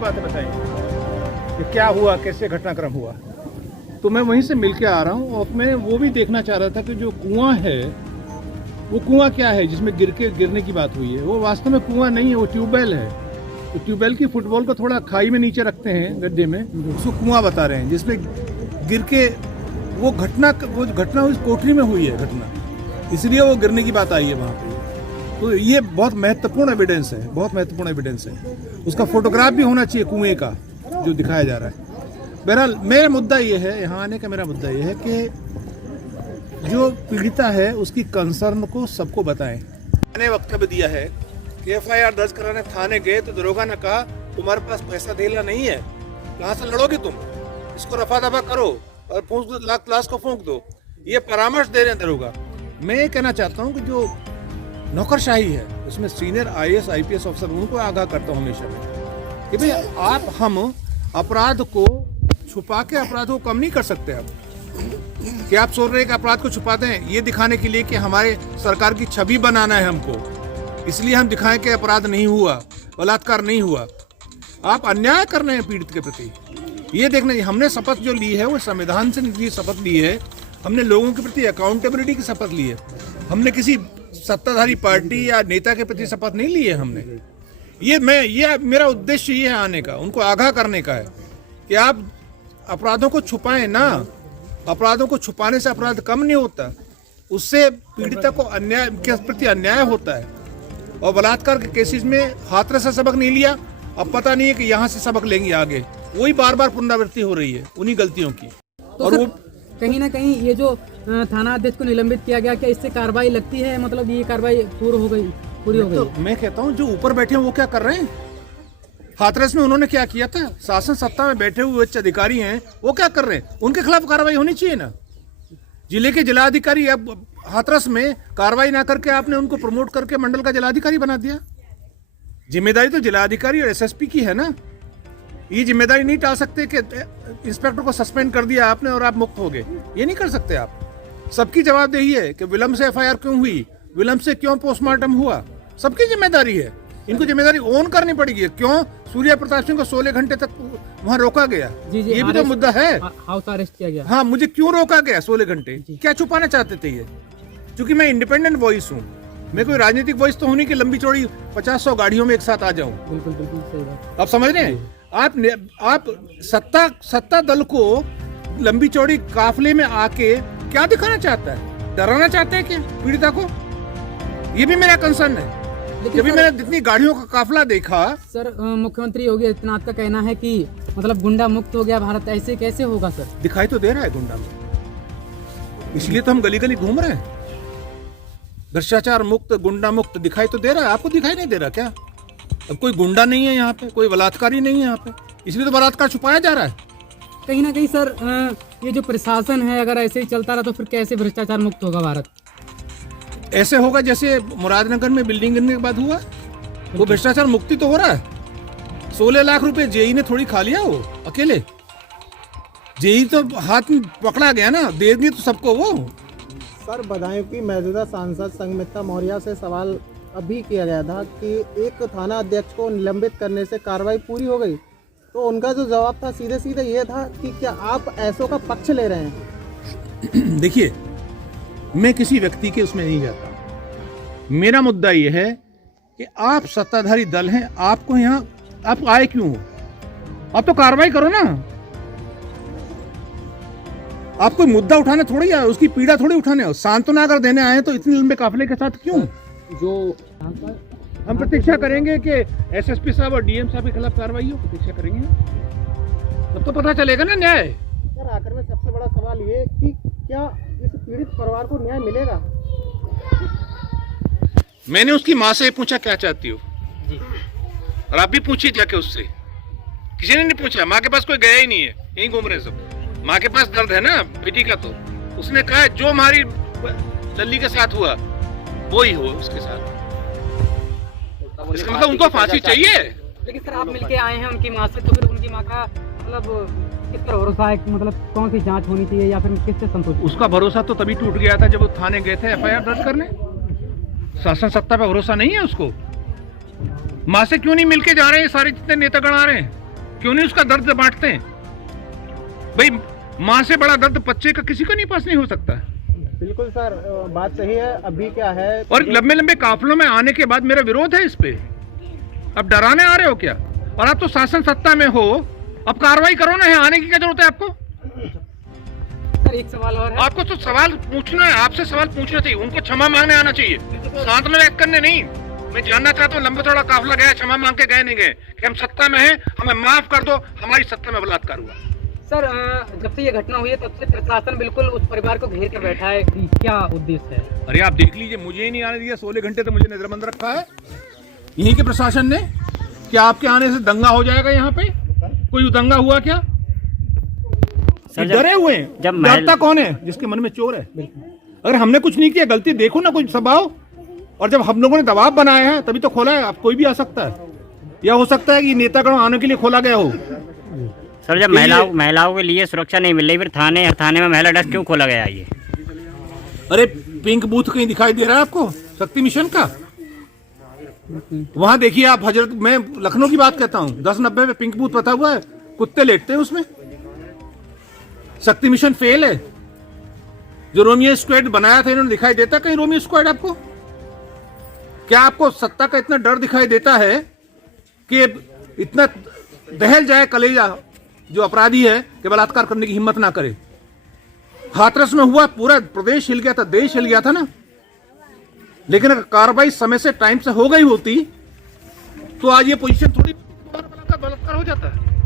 बातें बताएंगे कि क्या हुआ, कैसे घटनाक्रम हुआ। तो मैं वहीं से मिल के आ रहा हूँ और मैं वो भी देखना चाह रहा था कि जो कुआं है वो कुआं क्या है जिसमें गिरने की बात हुई है। वो वास्तव में कुआं नहीं है, वो ट्यूबवेल है। तो ट्यूबवेल की फुटबॉल को थोड़ा खाई में नीचे रखते हैं गड्ढे में, उसको कुआं बता रहे हैं, जिसमें गिर के वो घटना उस कोठरी में हुई है घटना, इसलिए वो गिरने की बात आई है वहाँ पे। तो ये बहुत महत्वपूर्ण एविडेंस है, बहुत महत्वपूर्ण एविडेंस है। उसका फोटोग्राफ भी होना चाहिए कुएं का जो दिखाया जा रहा है। बहरहाल मेरा मुद्दा ये है, यहाँ आने का मेरा मुद्दा ये है कि जो पीड़िता है उसकी कंसर्न को सबको बताएं। मैंने वक्तव्य दिया है कि FIR दर्ज कराने थाने गए तो दरोगा ने कहा तुम्हारे पास पैसा देना नहीं है, कहाँ से लड़ोगे तुम, इसको रफा दफा करो और लाश को फूंक दो। ये परामर्श दे रहे हैं दरोगा। मैं ये कहना चाहता हूँ कि जो नौकरशाही है उसमें सीनियर IAS IPS अफसर, उनको आगाह करता हूँ हमेशा मैं कि भाई हम अपराध को छुपा के अपराधों को कम नहीं कर सकते। अब कि आप सोच रहे हैं कि अपराध को छुपाते हैं ये दिखाने के लिए कि हमारे सरकार की छवि बनाना है हमको, इसलिए हम दिखाएं कि अपराध नहीं हुआ, बलात्कार नहीं हुआ। आप अन्याय कर रहे हैं पीड़ित के प्रति। ये देखना, हमने शपथ जो ली है वो संविधान से ये शपथ ली है, हमने लोगों के प्रति अकाउंटेबिलिटी की शपथ ली है। हमने किसी सत्ताधारी पार्टी या नेता के प्रति शपथ नहीं ली है हमने। ये मेरा उद्देश्य ये है आने का, उनको आगाह करने का है कि आप अपराधों को छुपाएं ना। अपराधों को छुपाने से अपराध कम नहीं होता, उससे पीड़िता को अन्याय के प्रति अन्याय होता है। और बलात्कार के केसेस में हाथरस से सबक नहीं लिया, अब पता नहीं है कि यहाँ से सबक लेंगे आगे। वही बार बार पुनरावृत्ति हो रही है उन्हीं गलतियों की। तो और वो कहीं ना कहीं ये जो थाना अध्यक्ष को निलंबित किया गया, क्या इससे कार्रवाई लगती है, मतलब ये कार्रवाई पूरी हो गई? तो मैं कहता हूँ जो ऊपर बैठे हैं वो क्या कर रहे हैं। हाथरस में उन्होंने क्या किया था, शासन सत्ता में बैठे हुए उच्च अधिकारी हैं, वो क्या कर रहे हैं, उनके खिलाफ कार्रवाई होनी चाहिए ना। जिले के जिलाधिकारी अब हाथरस में कार्रवाई ना करके आपने उनको प्रमोट करके मंडल का जिलाधिकारी बना दिया। जिम्मेदारी तो जिलाधिकारी और SSP की है ना। ये जिम्मेदारी नहीं टाल सकते कि इंस्पेक्टर को सस्पेंड कर दिया आपने और आप मुक्त हो गए, ये नहीं कर सकते आप। सबकी जवाबदेही है कि विलंब से FIR क्यों हुई, विलंब से क्यों पोस्टमार्टम हुआ, सबकी जिम्मेदारी है। इनको जिम्मेदारी ओन करनी पड़ेगी। क्यों सूर्य प्रताप सिंह को 16 घंटे तक वहाँ रोका गया, ये भी तो मुद्दा है। हाउस अरेस्ट किया गया। हाँ, मुझे क्यों रोका गया 16 घंटे, क्या छुपाना चाहते थे ये? क्योंकि मैं इंडिपेंडेंट वॉइस हूँ, मैं कोई राजनीतिक वॉइस तो होनी कि लंबी चौड़ी 50-100 गाड़ियों में एक साथ आ जाऊं। बिल्कुल बिल्कुल सही बात। आप समझ रहे हैं? आप सत्ता दल को लंबी चौड़ी काफले में आके क्या दिखाना चाहता है, डराना चाहते हैं क्या पीड़िता को? ये भी मेरा कंसर्न है। जब भी मैंने जितनी गाड़ियों का काफला देखा। सर, मुख्यमंत्री योगी आदित्यनाथ का कहना है कि मतलब गुंडा मुक्त हो गया भारत, ऐसे कैसे होगा सर? दिखाई तो दे रहा है गुंडा मुक्त, इसलिए तो हम गली गली घूम रहे हैं। भ्रष्टाचार मुक्त, गुंडा मुक्त दिखाई तो दे रहा है। आपको दिखाई नहीं दे रहा क्या? अब कोई गुंडा नहीं है यहाँ पे, कोई बलात्कारी नहीं है यहाँ पे, इसलिए तो बलात्कार छुपाया जा रहा है। कहीं ना कहीं सर ये जो प्रशासन है अगर ऐसे ही चलता रहा तो फिर कैसे भ्रष्टाचार मुक्त होगा भारत? ऐसे होगा जैसे मुरादनगर में बिल्डिंग गिरने के बाद हुआ, वो भ्रष्टाचार मुक्ति तो हो रहा है। 16 लाख रुपए जेई ने थोड़ी खा लिया, वो अकेले जेई तो हाथ में पकड़ा गया ना, दे दी तो सबको वो। सर, बदायूं की मौजूदा सांसद संगमित्रा मौर्य से सवाल अभी किया गया था कि एक थाना अध्यक्ष को निलंबित करने से कार्रवाई पूरी हो गई, तो उनका जो जवाब था सीधे सीधे ये था कि क्या आप ऐसों का पक्ष ले रहे हैं? देखिए, मैं किसी व्यक्ति के उसमें नहीं जाता। मेरा मुद्दा यह है कि आप सत्ताधारी दल हैं, आपको यहाँ आप आए क्यों हो? आप तो कार्रवाई करो ना। आप कोई मुद्दा उठाने थोड़ी आए, उसकी पीड़ा थोड़ी उठाने हो। सांत्वना अगर देने आए तो इतने लंबे काफिले के साथ क्यों? जो हम प्रतीक्षा करेंगे कि SSP साहब और DM साहब के खिलाफ कार्रवाई हो, प्रतीक्षा करेंगे, तब तो पता चलेगा ना न्याय। सर, आखिर में सबसे बड़ा सवाल ये कि क्या इस पीड़ित परिवार को न्याय मिलेगा? मैंने उसकी माँ से पूछा क्या चाहती हो, और आप भी पूछिए जाके उससे। किसी ने नहीं पूछा, माँ के पास कोई गया ही नहीं है, यहीं घूम रहे सब। माँ के पास दर्द है ना बेटी का, तो उसने कहा जो हमारी लल्ली के साथ हुआ वो ही हो उसके साथ। इसका मतलब उनको फांसी चाहिए। लेकिन सर, आप मिलके आए हैं उनकी माँ से, तो फिर उनकी माँ का मतलब किस पर भरोसा है, मतलब कौन सी जांच होनी चाहिए या फिर किससे संतोष? उसका भरोसा तो तभी टूट गया था जब वो थाने गए थे FIR दर्ज करने। शासन सत्ता पे भरोसा नहीं है उसको। माँ से क्यों नहीं मिलके जा रहे हैं सारे जितने नेतागण आ रहे हैं? क्यों नहीं उसका दर्द बांटते हैं? भाई माँ से बड़ा दर्द बच्चे का किसी को नहीं पास नहीं हो सकता। बिल्कुल सर, बात सही है। अभी क्या है, और लंबे लंबे काफिलों में आने के बाद मेरा विरोध है इस पे। अब डराने आ रहे हो क्या? और आप तो शासन सत्ता में हो, अब कार्रवाई करो ना। यहाँ आने की क्या जरूरत है आपको? सर एक सवाल और है। आपको तो सवाल पूछना है, आपसे सवाल पूछना चाहिए, उनको क्षमा मांगने आना चाहिए, साथ में व्यक्त करने नहीं। मैं जानना चाहता हूँ, लंबा चौड़ा काफिला गया, क्षमा मांग के गए नहीं गए कि हम सत्ता में हैं, हमें माफ कर दो, हमारी सत्ता में बलात्कार हुआ। सर जब से ये घटना हुई है तब से प्रशासन बिल्कुल उस परिवार को घेर कर बैठा है, क्या उद्देश्य है? अरे आप देख लीजिए, मुझे ही नहीं आने दिया, 16 घंटे तो मुझे नजरबंद रखा है यहीं के प्रशासन ने। क्या आपके आने से दंगा हो जाएगा यहाँ पे? कोई दंगा हुआ क्या? डरे हुए हैं। जब डरता कौन है? जिसके मन में चोर है। अगर हमने कुछ नहीं किया, गलती देखो ना, कोई स्वभाव। और जब हम लोगों ने दबाव बनाया है तभी तो खोला है। अब कोई भी आ सकता है, या हो सकता है कि नेतागण आने के लिए खोला गया हो। सर जब महिलाओं के लिए सुरक्षा नहीं मिल रही, फिर थाने में महिला डेस्क क्यों खोला गया ये? अरे पिंक बूथ कहीं दिखाई दे रहा है आपको शक्ति मिशन का? वहां देखिए आप, हजरत, मैं लखनऊ की बात कहता हूँ, 1090 में पिंक बूथ बता हुआ है, कुत्ते लेटते हैं उसमें। शक्ति मिशन फेल है। जो रोमियो स्क्वाड बनाया था इन्होंने, दिखाई देता कहीं रोमियो स्क्वाड आपको? क्या आपको सत्ता का इतना डर दिखाई देता है कि इतना दहल जाए कलेजा जो अपराधी है कि बलात्कार करने की हिम्मत ना करे? हाथरस में हुआ, पूरा प्रदेश हिल गया था, देश हिल गया था ना। लेकिन अगर कार्रवाई समय से, टाइम से हो गई होती तो आज ये पोजीशन थोड़ी बलात्कार हो जाता है।